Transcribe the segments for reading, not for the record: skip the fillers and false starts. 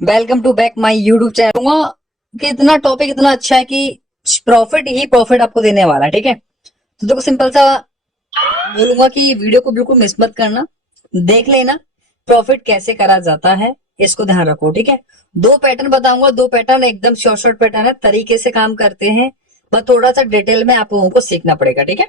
Welcome to back my YouTube channel. कि इतना topic इतना अच्छा है कि प्रॉफिट ही प्रॉफिट आपको देने वाला है। ठीक है, तो देखो सिंपल सा बोलूंगा कि वीडियो को बिल्कुल मिस मत करना, देख लेना प्रॉफिट कैसे करा जाता है, इसको ध्यान रखो। ठीक है, दो पैटर्न बताऊंगा, दो पैटर्न एकदम शॉर्ट शॉर्ट पैटर्न है, तरीके से काम करते हैं, बस थोड़ा सा डिटेल में आप लोगों को सीखना पड़ेगा। ठीक है,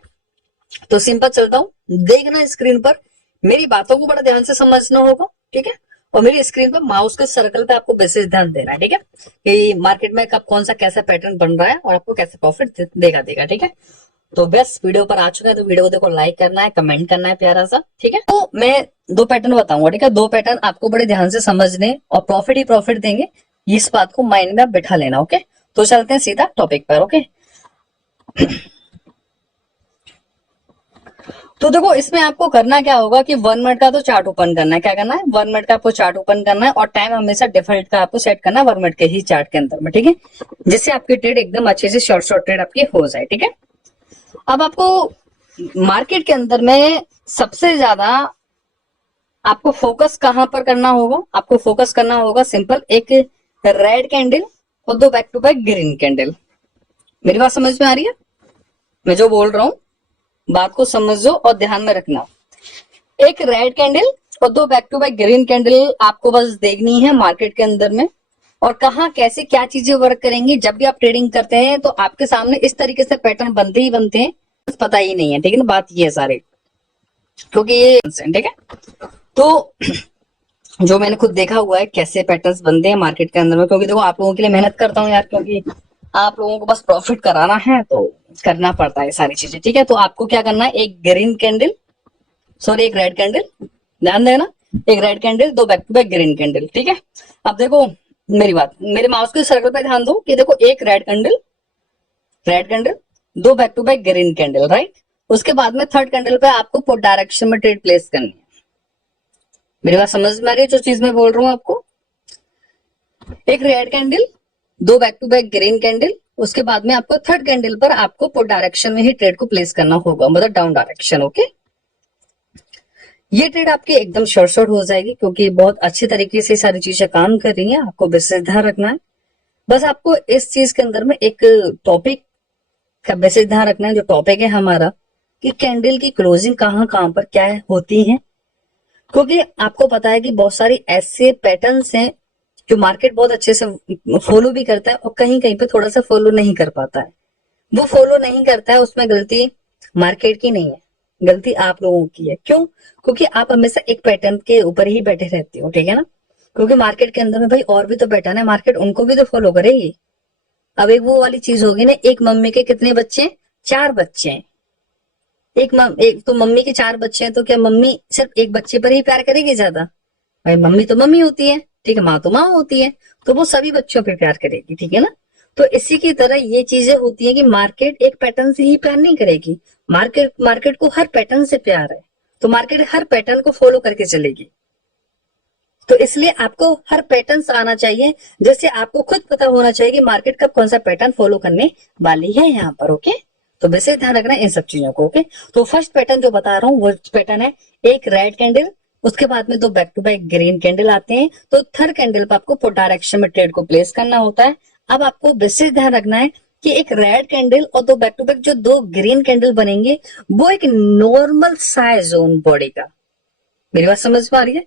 तो सिंपल चलता हूँ, देखना स्क्रीन पर, मेरी बातों को बड़ा ध्यान से समझना होगा। ठीक है, और मेरी स्क्रीन पर माउस के सर्कल पे आपको विशेष ध्यान देना है। ठीक है, कि मार्केट में कब कौन सा कैसा पैटर्न बन रहा है और आपको कैसे प्रॉफिट देगा। ठीक है, तो बस वीडियो पर आ चुका है तो वीडियो को देखो, लाइक करना है, कमेंट करना है प्यारा सा। ठीक है, तो मैं दो पैटर्न बताऊंगा। ठीक है, दो पैटर्न आपको बड़े ध्यान से समझने और प्रॉफिट ही प्रॉफिट देंगे, इस बात को माइंड में आप बिठा लेना। ओके, तो चलते हैं सीधा टॉपिक पर। ओके, तो देखो इसमें आपको करना क्या होगा कि 1 मिनट का तो चार्ट ओपन करना है। क्या करना है, 1 मिनट का आपको चार्ट ओपन करना है और टाइम हमेशा डिफॉल्ट का आपको सेट करना है 1 मिनट के ही चार्ट के अंदर में। ठीक है, जिससे आपकी ट्रेड एकदम अच्छे से शॉर्ट शॉर्ट ट्रेड आपकी हो जाए। ठीक है, अब आपको मार्केट के अंदर में सबसे ज्यादा आपको फोकस कहां पर करना होगा, आपको फोकस करना होगा सिंपल, एक रेड कैंडल और दो back to back green candle. मेरी बात समझ में आ रही है? मैं जो बोल रहा हूं बात को समझो और ध्यान में रखना। एक रेड कैंडल और दो back to back green candle आपको बस देखनी है मार्केट के अंदर में, और कहाँ कैसे क्या चीजें वर्क करेंगी। जब भी आप ट्रेडिंग करते हैं तो आपके सामने इस तरीके से पैटर्न बनते ही बनते हैं, बस पता ही नहीं है। ठीक है ना, बात ये है सारे, क्योंकि ये ठीक है। तो जो मैंने खुद देखा हुआ है कैसे पैटर्न्स बनते हैं मार्केट के अंदर में, क्योंकि देखो आप लोगों के लिए मेहनत करता हूँ यार, क्योंकि आप लोगों को बस प्रॉफिट कराना है तो करना पड़ता है सारी चीजें। ठीक है, तो आपको क्या करना है, एक ग्रीन कैंडल, सॉरी एक रेड कैंडल, ध्यान देना, एक रेड कैंडल दो back to back green candle. ठीक है, अब देखो मेरी बात, मेरे माउस के सर्कल पे ध्यान दो कि देखो एक रेड कैंडल दो back to back green candle, right. उसके बाद में थर्ड कैंडल पे आपको पुट डायरेक्शन में ट्रेड प्लेस करनी है। मेरी बात समझ में आ रही है जो चीज मैं बोल रहा हूँ आपको? एक रेड कैंडल दो back to back green candle, उसके बाद में आपको थर्ड कैंडल पर आपको पुट डायरेक्शन में ही ट्रेड को प्लेस करना होगा, मतलब डाउन डायरेक्शन। ओके, ये ट्रेड आपकी एकदम शॉर्ट शॉर्ट हो जाएगी, क्योंकि बहुत अच्छी तरीके से सारी चीजें काम कर रही हैं। आपको विशेष ध्यान रखना है, बस आपको इस चीज के अंदर में एक टॉपिक का विशेष ध्यान रखना है। जो टॉपिक है हमारा कि कैंडल की क्लोजिंग कहाँ कहाँ पर क्या होती है, क्योंकि आपको पता है कि बहुत सारी ऐसे पैटर्न्स हैं जो मार्केट बहुत अच्छे से फॉलो भी करता है और कहीं कहीं पे थोड़ा सा फॉलो नहीं कर पाता है। वो फॉलो नहीं करता है, उसमें गलती मार्केट की नहीं है, गलती आप लोगों की है। क्यों? क्योंकि आप हमेशा एक पैटर्न के ऊपर ही बैठे रहते हो। ठीक है ना, क्योंकि मार्केट के अंदर में भाई और भी तो पैटर्न है, मार्केट उनको भी तो फॉलो करेगी। अब एक वो वाली चीज होगी ना, एक मम्मी के कितने बच्चे, चार बच्चे हैं। एक तो मम्मी के चार बच्चे हैं, तो क्या मम्मी सिर्फ एक बच्चे पर ही प्यार करेगी ज्यादा? भाई मम्मी तो मम्मी होती है, ठीक है, माँ तो माँ होती है, तो वो सभी बच्चों पे प्यार करेगी। ठीक है ना, तो इसी की तरह ये चीजें होती है कि मार्केट एक पैटर्न से ही प्यार नहीं करेगी, मार्केट को हर पैटर्न से प्यार है, तो मार्केट हर पैटर्न को फॉलो करके चलेगी। तो इसलिए आपको हर पैटर्न आना चाहिए, जैसे आपको खुद पता होना चाहिए कि मार्केट कब कौन सा पैटर्न फॉलो करने वाली है यहाँ पर। ओके, तो वैसे ध्यान रखना इन सब चीजों को। ओके, तो फर्स्ट पैटर्न जो बता रहा हूँ वो पैटर्न है एक रेड कैंडल, उसके बाद में दो back to back green candle आते हैं, तो थर्ड कैंडल पर आपको पुट डायरेक्शन में ट्रेड को प्लेस करना होता है। अब आपको विशेष ध्यान रखना है कि एक रेड कैंडल और दो बैक टू बैक जो दो ग्रीन कैंडल बनेंगे, वो एक नॉर्मल साइज उन बॉडी का, मेरी बात समझ में आ रही है,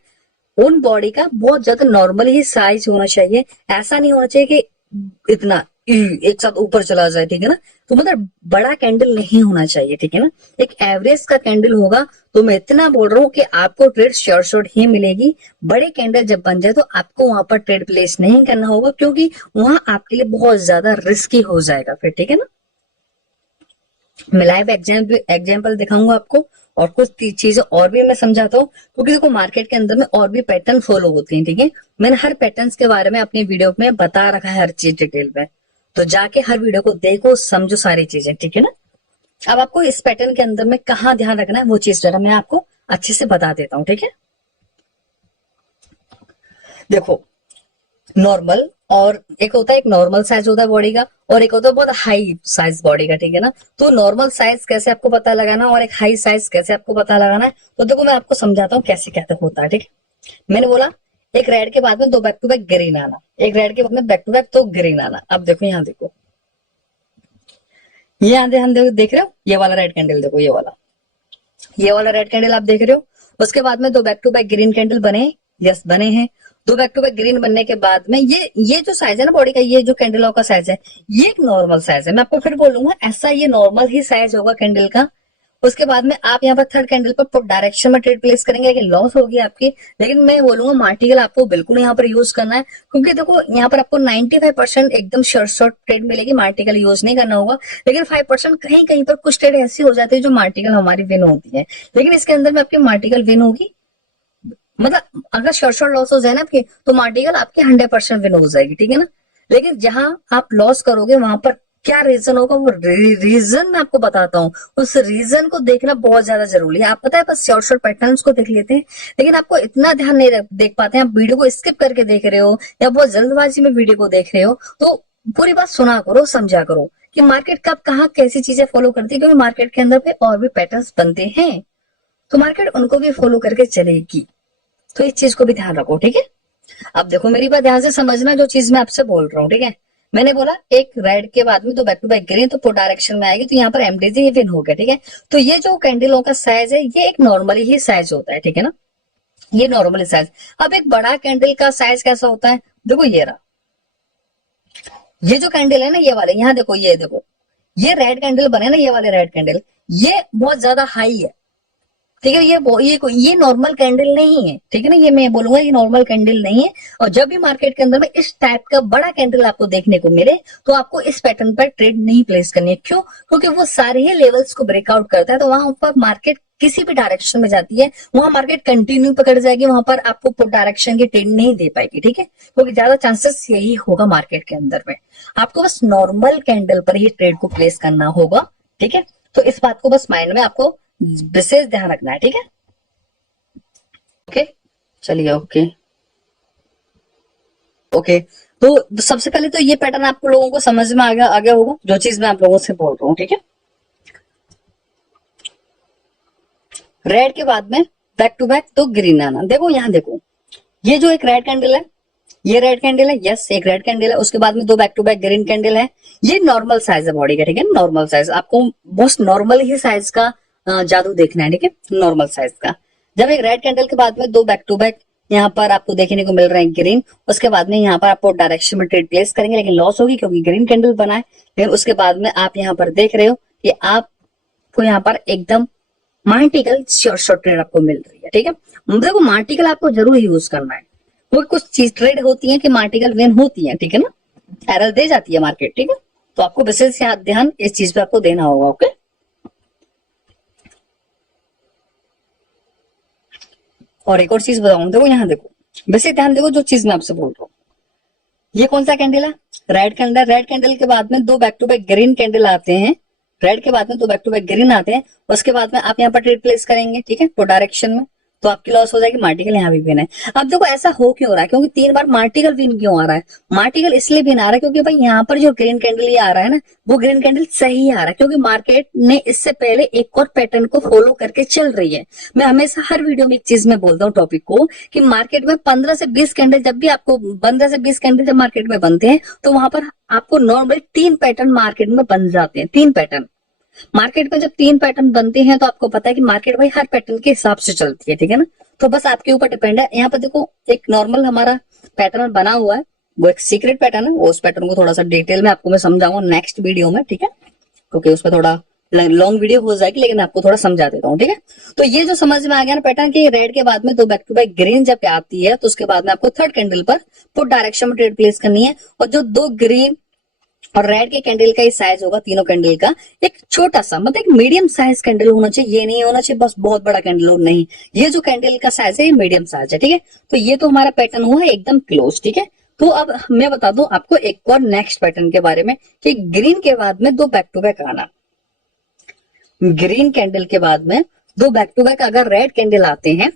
उन बॉडी का बहुत ज्यादा नॉर्मल ही साइज होना चाहिए। ऐसा नहीं होना चाहिए कि इतना एक साथ ऊपर चला जाए। ठीक है ना, तो मतलब बड़ा कैंडल नहीं होना चाहिए। ठीक है ना, एक एवरेज का कैंडल होगा। तो मैं इतना बोल रहा हूँ कि आपको ट्रेड शॉर्ट शॉर्ट ही मिलेगी। बड़े कैंडल जब बन जाए तो आपको वहां पर ट्रेड प्लेस नहीं करना होगा, क्योंकि वहां आपके लिए बहुत ज्यादा रिस्की हो जाएगा फिर। ठीक है ना, मैं लाइव एग्जाम्पल दिखाऊंगा आपको, और कुछ चीजें और भी मैं समझाता हूँ, क्योंकि देखो मार्केट के अंदर में और भी पैटर्न फॉलो होते हैं। ठीक है, मैंने हर पैटर्न्स के बारे में अपनी वीडियो में बता रखा है, हर चीज डिटेल में, तो जाके हर वीडियो को देखो, समझो सारी चीजें। ठीक है ना, अब आपको इस पैटर्न के अंदर में कहाँ ध्यान रखना है वो चीज जरा मैं आपको अच्छे से बता देता हूँ। ठीक है, देखो नॉर्मल, और एक होता है, एक नॉर्मल साइज होता है बॉडी का, और एक होता है बहुत हाई साइज बॉडी का। ठीक है ना, तो नॉर्मल साइज कैसे आपको पता लगाना और एक हाई साइज कैसे आपको पता लगाना है, तो देखो मैं आपको समझाता हूँ कैसे कैसे होता है। ठीक है, मैंने बोला एक रेड के बाद में दो बैक टू बैक ग्रीन आना, एक रेड के बाद में बैक टू बैक तो ग्रीन आना। अब देखो यहाँ देखो, ये हम देख रहे हो, ये वाला रेड कैंडल देखो, ये वाला रेड कैंडल आप देख रहे हो। उसके बाद में दो back to back green candle बने, यस बने हैं। दो बैक टू बैक ग्रीन बनने के बाद में ये जो साइज है ना बॉडी का, ये जो कैंडलों का साइज है, ये एक नॉर्मल साइज है। मैं आपको फिर बोलूंगा ऐसा ये नॉर्मल ही साइज होगा कैंडल का। उसके बाद में आप यहाँ पर थर्ड कैंडल पर डायरेक्शन में ट्रेड प्लेस करेंगे, लेकिन लॉस होगी आपकी। लेकिन मैं बोलूंगा मार्टिकल आपको बिल्कुल यहाँ पर यूज करना है, क्योंकि देखो यहाँ पर आपको 95% एकदम शॉर्ट ट्रेड मिलेगी, मार्टिकल यूज नहीं करना होगा। लेकिन 5% कहीं कहीं पर कुछ ट्रेड ऐसी हो जाती है जो मार्टिकल हमारी विन होती है, लेकिन इसके अंदर में आपकी मार्टिकल विन होगी। मतलब अगर शॉर्ट लॉस हो जाए ना आपकी, तो मार्टिकल आपकी 100% विन हो जाएगी, ठीक है ना। लेकिन जहां आप लॉस करोगे वहां पर क्या रीजन होगा, वो रीजन मैं आपको बताता हूँ। उस रीजन को देखना बहुत ज्यादा जरूरी है। आप पता है बस शॉर्ट पैटर्न्स को देख लेते हैं, लेकिन आपको इतना ध्यान नहीं देख पाते हैं। आप वीडियो को स्किप करके देख रहे हो या बहुत जल्दबाजी में वीडियो को देख रहे हो, तो पूरी बात सुना करो, समझा करो कि मार्केट कब कहाँ कैसी चीजें फॉलो करती है, क्योंकि मार्केट के अंदर पे और भी पैटर्न्स बनते हैं, तो मार्केट उनको भी फॉलो करके चलेगी। तो इस चीज को भी ध्यान रखो, ठीक है। अब देखो मेरी बात ध्यान से समझना, जो चीज मैं आपसे बोल रहा हूँ, ठीक है। मैंने बोला एक रेड के बाद में दो बैक टू बैक ग्रीन, तो डायरेक्शन में आएगी, तो यहाँ पर एमडीजी ये विन हो गया, ठीक है। तो ये जो कैंडलों का साइज है, ये एक नॉर्मली ही साइज होता है, ठीक है ना, ये नॉर्मली साइज। अब एक बड़ा कैंडल का साइज कैसा होता है, देखो ये रहा, ये जो कैंडल है ना, ये वाले, यहाँ देखो, ये देखो, ये रेड कैंडल बने ना, ये वाले रेड कैंडल, ये बहुत ज्यादा हाई है, ठीक है। ये नॉर्मल कैंडल नहीं है, ठीक है ना, ये मैं बोलूंगा ये नॉर्मल कैंडल नहीं है। और जब भी मार्केट के अंदर में इस टाइप का बड़ा कैंडल आपको देखने को मिले, तो आपको इस पैटर्न पर ट्रेड नहीं प्लेस करनी है। क्यों? क्योंकि वो सारे ही लेवल्स को ब्रेकआउट करता है, तो वहां पर मार्केट किसी भी डायरेक्शन में जाती है, वहां मार्केट कंटिन्यू पकड़ जाएगी, वहां पर आपको डायरेक्शन की ट्रेड नहीं दे पाएगी, ठीक है। क्योंकि ज्यादा चांसेस यही होगा मार्केट के अंदर में, आपको बस नॉर्मल कैंडल पर ही ट्रेड को प्लेस करना होगा, ठीक है। तो इस बात को बस माइंड में आपको विशेष ध्यान रखना है, ठीक है। ओके, चलिए, ओके ओके। तो सबसे पहले तो ये पैटर्न आप लोगों को समझ में आ गया होगा, जो चीज मैं आप लोगों से बोल रहा हूँ, ठीक है। रेड के बाद में बैक टू बैक तो ग्रीन आना। देखो यहाँ देखो, ये जो एक रेड कैंडल है, ये रेड कैंडल है, यस एक रेड कैंडल है। उसके बाद में दो back to back green candle है। ये नॉर्मल साइज है बॉडी का, ठीक है, नॉर्मल साइज। आपको मोस्ट नॉर्मल ही साइज का जादू देखना है, ठीक है, नॉर्मल साइज का। जब एक रेड कैंडल के बाद में दो बैक टू बैक यहाँ पर आपको देखने को मिल रहे हैं ग्रीन, उसके बाद में यहाँ पर आपको डायरेक्शन में ट्रेड प्लेस करेंगे, लेकिन लॉस होगी क्योंकि ग्रीन कैंडल बना है। लेकिन उसके बाद में आप यहाँ पर देख रहे हो कि आपको यहाँ पर एकदम मार्टिकल शॉर्ट ट्रेड आपको मिल रही है, ठीक है। देखो मार्टिकल आपको जरूर यूज करना है, क्योंकि कुछ चीज ट्रेड होती है कि मार्टिकल विन होती है, ठीक है ना, एरर दे जाती है मार्केट, ठीक है। तो आपको विशेष ध्यान इस चीज पे आपको देना होगा, ओके। और एक और चीज बताऊं, देखो यहाँ देखो, वैसे ध्यान देखो जो चीज मैं आपसे बोल रहा हूँ, ये कौन सा कैंडल है, रेड कैंडल। रेड कैंडल के बाद में दो back to back green candle आते हैं, रेड के बाद में दो बैक टू बैक ग्रीन आते हैं। उसके बाद में आप यहाँ पर ट्रेड प्लेस करेंगे, ठीक है, तो डायरेक्शन में, तो आपकी लॉस हो जाएगी। मार्टिकल यहाँ भी विन है। अब देखो ऐसा हो क्यों रहा है, क्योंकि 3 बार मार्टिकल विन क्यों आ रहा है, मार्टिकल इसलिए विन आ रहा है क्योंकि भाई यहाँ पर जो ग्रीन कैंडल ये आ रहा है ना, वो ग्रीन कैंडल सही आ रहा है, क्योंकि मार्केट ने इससे पहले एक और पैटर्न को फॉलो करके चल रही है। मैं हमेशा हर वीडियो में एक चीज में बोलता हूँ टॉपिक को, कि मार्केट में 15 से 20 कैंडल, जब भी आपको 15 से 20 कैंडल जब मार्केट में बनते हैं, तो वहां पर आपको नॉर्मली 3 पैटर्न मार्केट में बन जाते हैं। 3 पैटर्न मार्केट में जब 3 पैटर्न बनते हैं, तो आपको पता है कि मार्केट भाई हर पैटर्न के हिसाब से चलती है, ठीक है ना। तो बस आपके ऊपर डिपेंड है। यहाँ पर देखो एक नॉर्मल हमारा पैटर्न बना हुआ है, वो एक सीक्रेट पैटर्न है, उस पैटर्न को थोड़ा सा डिटेल में आपको मैं समझाऊंगा नेक्स्ट वीडियो में, ठीक है, क्योंकि उसमें थोड़ा लॉन्ग वीडियो हो जाएगी, लेकिन आपको थोड़ा समझा देता हूँ, ठीक है। तो ये जो समझ में आ गया ना पैटर्न की, रेड के बाद में दो बैक टू बैक ग्रीन जब आती है, तो उसके बाद में आपको थर्ड कैंडल पर पुट डायरेक्शन में ट्रेड प्लेस करनी है। और जो 2 ग्रीन और रेड के कैंडल का ही साइज होगा, तीनों कैंडल का एक छोटा सा, मतलब एक मीडियम साइज कैंडल होना चाहिए। ये नहीं होना चाहिए बस बहुत बड़ा कैंडल हो, नहीं, ये जो कैंडल का साइज है ये मीडियम साइज है, ठीक है। तो ये तो हमारा पैटर्न हुआ है एकदम क्लोज, ठीक है। तो अब मैं बता दूं आपको एक और नेक्स्ट पैटर्न के बारे में, कि ग्रीन के बाद में 2 बैक टू बैक आना। ग्रीन कैंडल के बाद में 2 बैक टू बैक अगर रेड कैंडल आते हैं,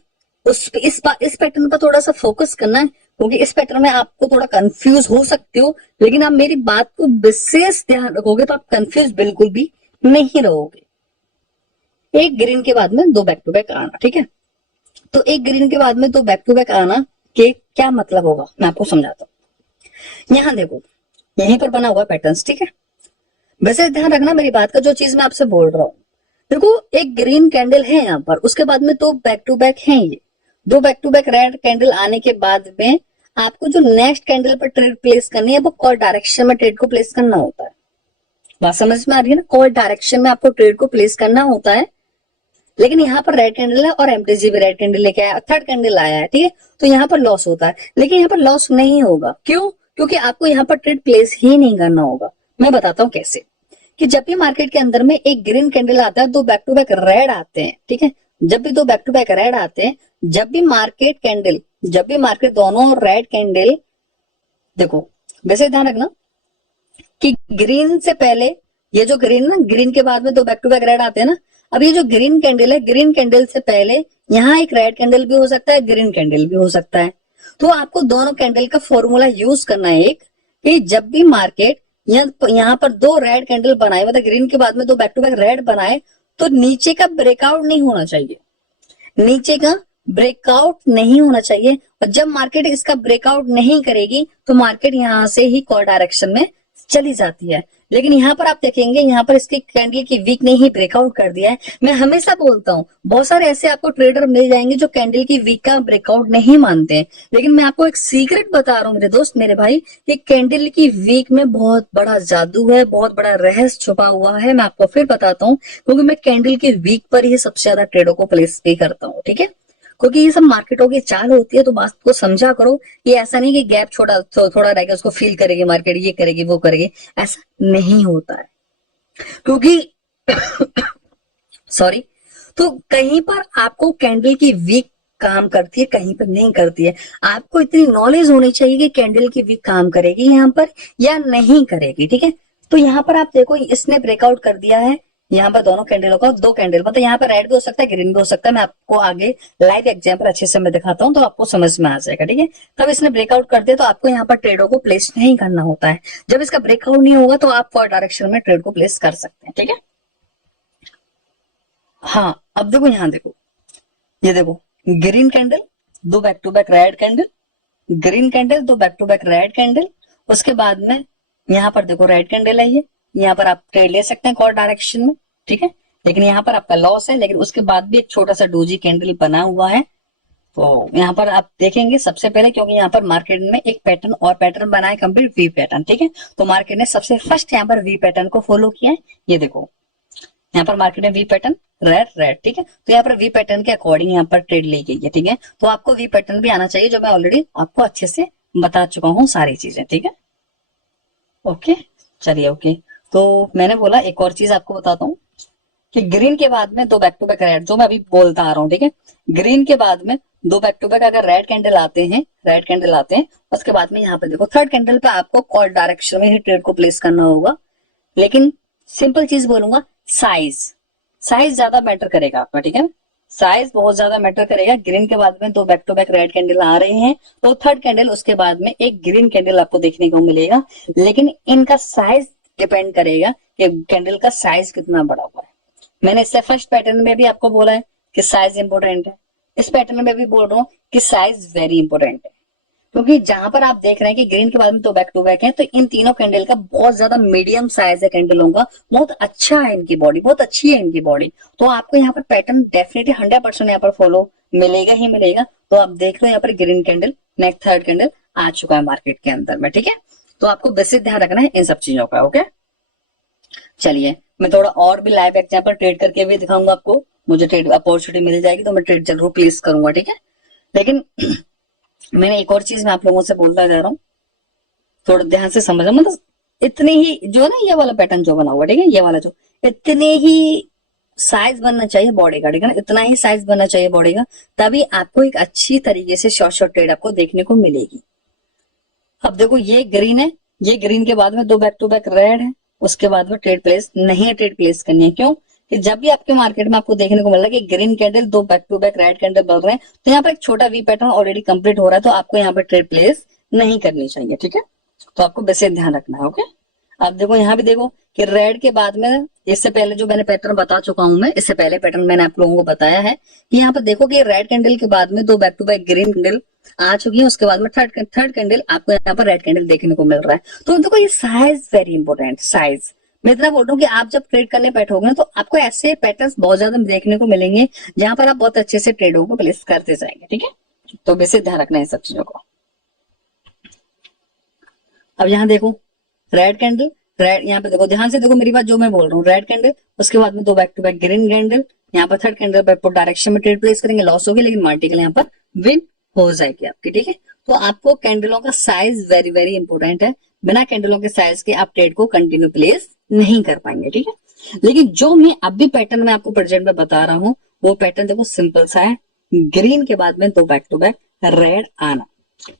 इस पैटर्न पर थोड़ा सा फोकस करना है, क्योंकि इस पैटर्न में आपको थोड़ा कंफ्यूज हो सकते हो, लेकिन आप मेरी बात को विशेष ध्यान रखोगे तो आप कंफ्यूज बिल्कुल भी नहीं रहोगे। एक ग्रीन के बाद में 2 बैक टू बैक आना, ठीक है। तो एक ग्रीन के बाद में 2 बैक टू बैक आना, कि क्या मतलब होगा, मैं आपको समझाता हूँ। यहाँ देखो, यहीं पर बना हुआ पैटर्न्स, ठीक है। वैसे ध्यान रखना मेरी बात का, जो चीज मैं आपसे बोल रहा हूँ। देखो एक ग्रीन कैंडल है यहाँ पर, उसके बाद में दो बैक टू बैक है, ये दो back to back red candle आने के बाद में आपको जो नेक्स्ट कैंडल पर ट्रेड प्लेस करनी है वो कॉल डायरेक्शन में ट्रेड को प्लेस करना होता है। बात समझ में आ रही है ना, कॉल डायरेक्शन में आपको ट्रेड को प्लेस करना होता है। लेकिन यहाँ पर रेड कैंडल है और एमटीजी भी रेड कैंडल लेके आया, थर्ड कैंडल आया है, ठीक है। तो यहाँ पर लॉस होता है, लेकिन यहाँ पर लॉस नहीं होगा। क्यों? क्योंकि आपको यहाँ पर ट्रेड प्लेस ही नहीं करना होगा। मैं बताता हूँ कैसे। कि जब भी मार्केट के अंदर में एक ग्रीन कैंडल आता है, दो बैक टू बैक रेड आते हैं, ठीक है। जब भी दो बैक टू बैक रेड आते हैं, जब भी मार्केट दोनों रेड कैंडल, देखो वैसे ध्यान रखना कि ग्रीन से पहले, ये जो ग्रीन ना, ग्रीन के बाद में दो बैक टू बैक रेड आते हैं ना। अब ये जो ग्रीन कैंडल है, ग्रीन कैंडल से पहले यहाँ एक रेड कैंडल भी हो सकता है, ग्रीन कैंडल भी हो सकता है। तो आपको दोनों कैंडल का फॉर्मूला यूज करना है एक, कि जब भी मार्केट यहाँ पर दो रेड कैंडल बनाए, मतलब ग्रीन के बाद में दो बैक टू बैक रेड बनाए, तो नीचे का ब्रेकआउट नहीं होना चाहिए, नीचे का ब्रेकआउट नहीं होना चाहिए। और जब मार्केट इसका ब्रेकआउट नहीं करेगी तो मार्केट यहां से ही कॉल डायरेक्शन में चली जाती है। लेकिन यहाँ पर आप देखेंगे, यहाँ पर इसकी कैंडल की वीक ने ही ब्रेकआउट कर दिया है। मैं हमेशा बोलता हूँ, बहुत सारे ऐसे आपको ट्रेडर मिल जाएंगे जो कैंडल की वीक का ब्रेकआउट नहीं मानते हैं। लेकिन मैं आपको एक सीक्रेट बता रहा हूँ मेरे दोस्त, मेरे भाई, कि कैंडल की वीक में बहुत बड़ा जादू है, बहुत बड़ा रहस्य छुपा हुआ है। मैं आपको फिर बताता हूँ, क्योंकि मैं कैंडल की वीक पर ही सबसे ज्यादा ट्रेडों को प्लेस भी करता हूँ, ठीक है। क्योंकि ये सब मार्केटों की चाल होती है, तो बात को समझा करो। ये ऐसा नहीं कि गैप छोड़ा थोड़ा रह गया उसको फील करेगी मार्केट, ये करेगी वो करेगी, ऐसा नहीं होता है। क्योंकि सॉरी, तो कहीं पर आपको कैंडल की वीक काम करती है, कहीं पर नहीं करती है। आपको इतनी नॉलेज होनी चाहिए कि कैंडल की वीक काम करेगी यहाँ पर या नहीं करेगी, ठीक है। तो यहाँ पर आप देखो, इसने ब्रेकआउट कर दिया है यहाँ पर दोनों कैंडलों का, दो कैंडल, मतलब यहाँ पर रेड भी हो सकता है, ग्रीन भी हो सकता है। मैं आपको आगे लाइव एग्जांपल अच्छे से मैं दिखाता हूँ तो आपको समझ में आ जाएगा, ठीक है। तब इसने ब्रेकआउट कर दिया तो आपको यहाँ पर ट्रेडों को प्लेस नहीं करना होता है। जब इसका ब्रेकआउट नहीं होगा तो आप फॉर डायरेक्शन में ट्रेड को प्लेस कर सकते हैं, ठीक है। हाँ, अब देखो यहाँ देखो, ये देखो ग्रीन कैंडल, दो back to back red candle, green candle, दो back to back red candle, उसके बाद में यहाँ पर देखो रेड कैंडल है ये, यहाँ पर आप ट्रेड ले सकते हैं कॉल डायरेक्शन में, ठीक है। लेकिन यहाँ पर आपका लॉस है, लेकिन उसके बाद भी एक छोटा सा डोजी कैंडल बना हुआ है। तो यहाँ पर आप देखेंगे सबसे पहले, क्योंकि यहाँ पर मार्केट में एक पैटर्न और पैटर्न बना है कंप्लीट वी पैटर्न, ठीक है। तो मार्केट ने सबसे फर्स्ट यहाँ पर वी पैटर्न को फॉलो किया है। ये देखो यहाँ पर मार्केट में वी पैटर्न रेड रेड, ठीक है। तो यहाँ पर वी पैटर्न के अकॉर्डिंग यहाँ पर ट्रेड ली गई है, ठीक है। तो आपको वी पैटर्न भी आना चाहिए, जो मैं ऑलरेडी आपको अच्छे से बता चुका हूँ सारी चीजें, ठीक है। ओके, चलिए ओके। तो मैंने बोला एक और चीज आपको बताता हूँ कि ग्रीन के बाद में दो बैक टू बैक रेड, जो मैं अभी बोलता आ रहा हूँ, ठीक है। ग्रीन के बाद में दो बैक टू बैक अगर रेड कैंडल आते हैं, उसके बाद में यहाँ पे देखो थर्ड कैंडल पे आपको कॉल डायरेक्शन में ही ट्रेड को प्लेस करना होगा। लेकिन सिंपल चीज बोलूंगा, साइज ज्यादा मैटर करेगा आपका, ठीक है। साइज बहुत ज्यादा मैटर करेगा। ग्रीन के बाद में दो back to back red candle आ रहे हैं, तो थर्ड कैंडल उसके बाद में एक ग्रीन कैंडल आपको देखने को मिलेगा। लेकिन इनका साइज डिपेंड करेगा कि कैंडल का साइज कितना बड़ा हुआ है। मैंने इससे फर्स्ट पैटर्न में भी आपको बोला है कि साइज इंपॉर्टेंट है, इस पैटर्न में भी बोल रहा हूँ कि साइज वेरी इंपॉर्टेंट है। क्योंकि जहां पर आप देख रहे हैं कि ग्रीन के बाद में दो बैक टू बैक है, तो इन तीनों कैंडल का बहुत ज्यादा मीडियम साइज है, कैंडलों का बहुत अच्छा है, इनकी बॉडी बहुत अच्छी है इनकी बॉडी। तो आपको यहाँ पर पैटर्न डेफिनेटली 100% यहाँ पर फॉलो मिलेगा ही मिलेगा। तो आप देख लो यहाँ पर green candle, next third candle आ चुका है मार्केट के अंदर में, ठीक है। तो आपको बेसिक ध्यान रखना है इन सब चीजों का, ओके। चलिए मैं थोड़ा और भी लाइव एग्जाम्पल ट्रेड करके भी दिखाऊंगा आपको। मुझे ट्रेड अपॉर्चुनिटी मिल जाएगी तो मैं ट्रेड जरूर प्लेस करूंगा, ठीक है। लेकिन मैंने एक और चीज मैं आप लोगों से बोलता जा रहा हूँ, थोड़ा ध्यान से समझना। मतलब इतने ही जो है ना, ये वाला पैटर्न जो बना हुआ, ठीक है, ये वाला जो इतने ही साइज बनना चाहिए बॉडी का, ठीक है ना, इतना ही साइज बनना चाहिए बॉडी का, तभी आपको एक अच्छी तरीके से शॉर्ट ट्रेड आपको देखने को मिलेगी। अब देखो ये ग्रीन है, ये ग्रीन के बाद में दो बैक टू बैक रेड है, उसके बाद में ट्रेड प्लेस नहीं, ट्रेड प्लेस करनी है। क्यों? कि जब भी आपके मार्केट में आपको देखने को मिल रहा है कि ग्रीन कैंडल दो back to back red candle बन रहे हैं, तो यहाँ पर एक छोटा वी पैटर्न ऑलरेडी कंप्लीट हो रहा है, तो आपको यहाँ पर ट्रेड प्लेस नहीं करनी चाहिए, ठीक है। तो आपको बेसिक ध्यान रखना है, ओके। अब देखो यहाँ भी देखो कि रेड के बाद में, इससे पहले जो मैंने पैटर्न बता चुका हूं मैं, इससे पहले पैटर्न मैंने आप लोगों को बताया है कि यहाँ पर देखो कि रेड कैंडल के बाद में दो back to back green candle आ चुकी है। उसके बाद में थर्ड कैंडल आपको यहाँ पर रेड कैंडल देखने को मिल रहा है। तो देखो ये साइज वेरी इंपॉर्टेंट, साइज मैं इतना बोल रहा हूँ कि आप जब ट्रेड करने बैठोगे ना तो आपको ऐसे पैटर्न्स बहुत ज्यादा देखने को मिलेंगे जहां पर आप बहुत अच्छे से ट्रेडों को प्लेस करते जाएंगे, ठीक है। तो वैसे ध्यान रखना है सब चीजों को। अब यहाँ देखो रेड कैंडल, रेड यहाँ पे देखो, ध्यान से देखो मेरी बात जो मैं बोल रहा हूँ, रेड कैंडल, उसके बाद में दो back to back green candle, यहाँ पर थर्ड कैंडल पर पुट डायरेक्शन में ट्रेड प्लेस करेंगे, लॉस होगी लेकिन मल्टीपल यहाँ पर विन हो जाएगी आपकी, ठीक है। तो आपको कैंडलों का साइज वेरी वेरी इंपॉर्टेंट है। बिना कैंडलों के साइज के आप ट्रेड को कंटिन्यू प्लेस नहीं कर पाएंगे, ठीक है। लेकिन जो मैं अभी पैटर्न में आपको प्रेजेंट में बता रहा हूँ वो पैटर्न देखो सिंपल सा है, ग्रीन के बाद में दो बैक टू बैक रेड आना।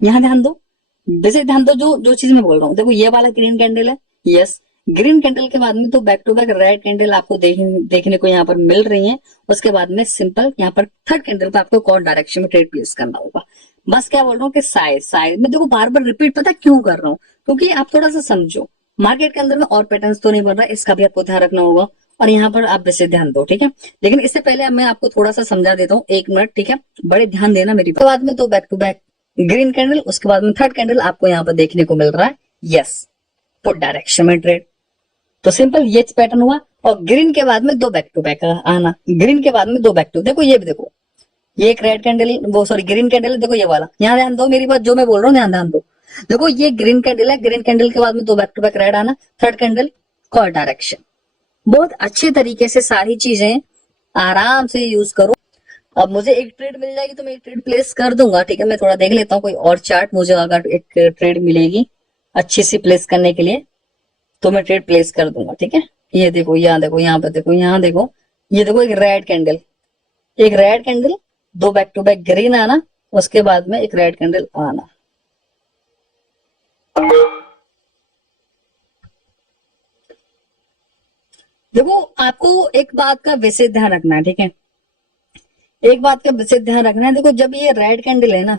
यहाँ ध्यान दो, वैसे ध्यान दो जो जो चीज मैं बोल रहा हूँ, देखो ये वाला ग्रीन कैंडल है, यस, ग्रीन कैंडल के बाद में तो back to back red candle आपको देखने को यहाँ पर मिल रही है। उसके बाद में सिंपल यहाँ पर थर्ड कैंडल पे आपको कौन डायरेक्शन में ट्रेड प्लेस करना होगा। बस क्या बोल रहा हूँ कि साइज में देखो बार बार रिपीट पता क्यों कर रहा हूँ, क्योंकि आप थोड़ा सा समझो मार्केट के अंदर में और पैटर्न्स तो नहीं बन रहा, इसका भी आपको ध्यान रखना होगा और यहाँ पर आप वैसे ध्यान दो, ठीक है। लेकिन इससे पहले मैं आपको थोड़ा सा समझा देता हूँ, एक मिनट, ठीक है, बड़े ध्यान देना मेरी बात। बाद में तो back to back green candle, उसके बाद में थर्ड कैंडल आपको यहाँ पर देखने को मिल रहा है, यस, पुट डायरेक्शन में ट्रेड। तो सिंपल ये पैटर्न हुआ और ग्रीन के बाद में दो बैक टू बैक आना, ग्रीन के बाद में दो बैक टू, देखो ये भी देखो, ये एक रेड कैंडल, वो सॉरी ग्रीन कैंडल, देखो ये वाला, यहाँ ध्यान दो मेरी बात जो मैं बोल रहा हूँ, ध्यान दो। देखो ये ग्रीन कैंडल है, ग्रीन कैंडल के बाद में दो बैक टू बैक रेड आना, थर्ड कैंडल कॉल डायरेक्शन। बहुत अच्छे तरीके से सारी चीजें आराम से यूज करो। अब मुझे एक ट्रेड मिल जाएगी तो मैं एक ट्रेड प्लेस कर दूंगा, ठीक है। मैं थोड़ा देख लेता हूँ कोई और चार्ट, मुझे अगर एक ट्रेड मिलेगी अच्छी सी प्लेस करने के लिए तो मैं ट्रेड प्लेस कर दूंगा, ठीक है। ये देखो, यहाँ देखो, यहाँ पे देखो, यहाँ देखो, ये देखो एक रेड कैंडल, एक रेड कैंडल, दो बैक टू बैक ग्रीन आना, उसके बाद में एक रेड कैंडल आना। देखो आपको एक बात का विशेष ध्यान रखना है, ठीक है, एक बात का विशेष ध्यान रखना है। देखो जब ये रेड कैंडल है ना,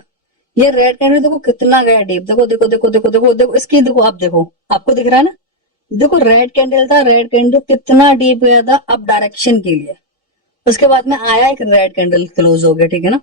ये रेड कैंडल देखो कितना गया डीप, देखो देखो देखो देखो देखो देखो इसकी, देखो आप देखो, आपको दिख रहा है ना, देखो रेड कैंडल था, रेड कैंडल कितना डीप गया था अप डायरेक्शन के लिए। उसके बाद में आया एक रेड कैंडल क्लोज हो गया, ठीक है ना।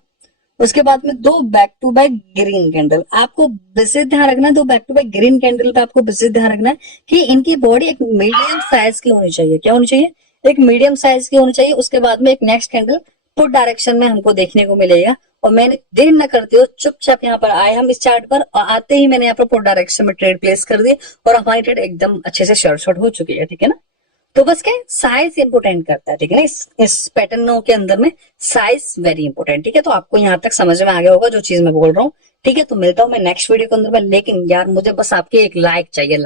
उसके बाद में दो back to back green candle, आपको विशेष ध्यान रखना है, दो back to back green candle पे आपको विशेष ध्यान रखना है कि इनकी बॉडी एक मीडियम साइज की होनी चाहिए। क्या होनी चाहिए? एक मीडियम साइज की होनी चाहिए। उसके बाद में एक नेक्स्ट कैंडल पुट डायरेक्शन में हमको देखने को मिलेगा और मैंने देर न करते हो चुपचाप यहाँ पर आए हम इस चार्ट पर, और आते ही मैंने यहाँ पर पुट डायरेक्शन में ट्रेड प्लेस कर दी और हमारी ट्रेड एकदम अच्छे से शॉर्ट हो चुकी है, ठीक है ना। तो बस क्या साइज इंपोर्टेंट करता है, ठीक है ना, इस पैटर्नों के अंदर में साइज वेरी इंपोर्टेंट, ठीक है। तो आपको यहाँ तक समझ में आ गया होगा जो चीज मैं बोल रहा हूँ, ठीक है। तो मिलता हूँ मैं नेक्स्ट वीडियो के अंदर में, लेकिन यार मुझे बस आपके एक लाइक चाहिए।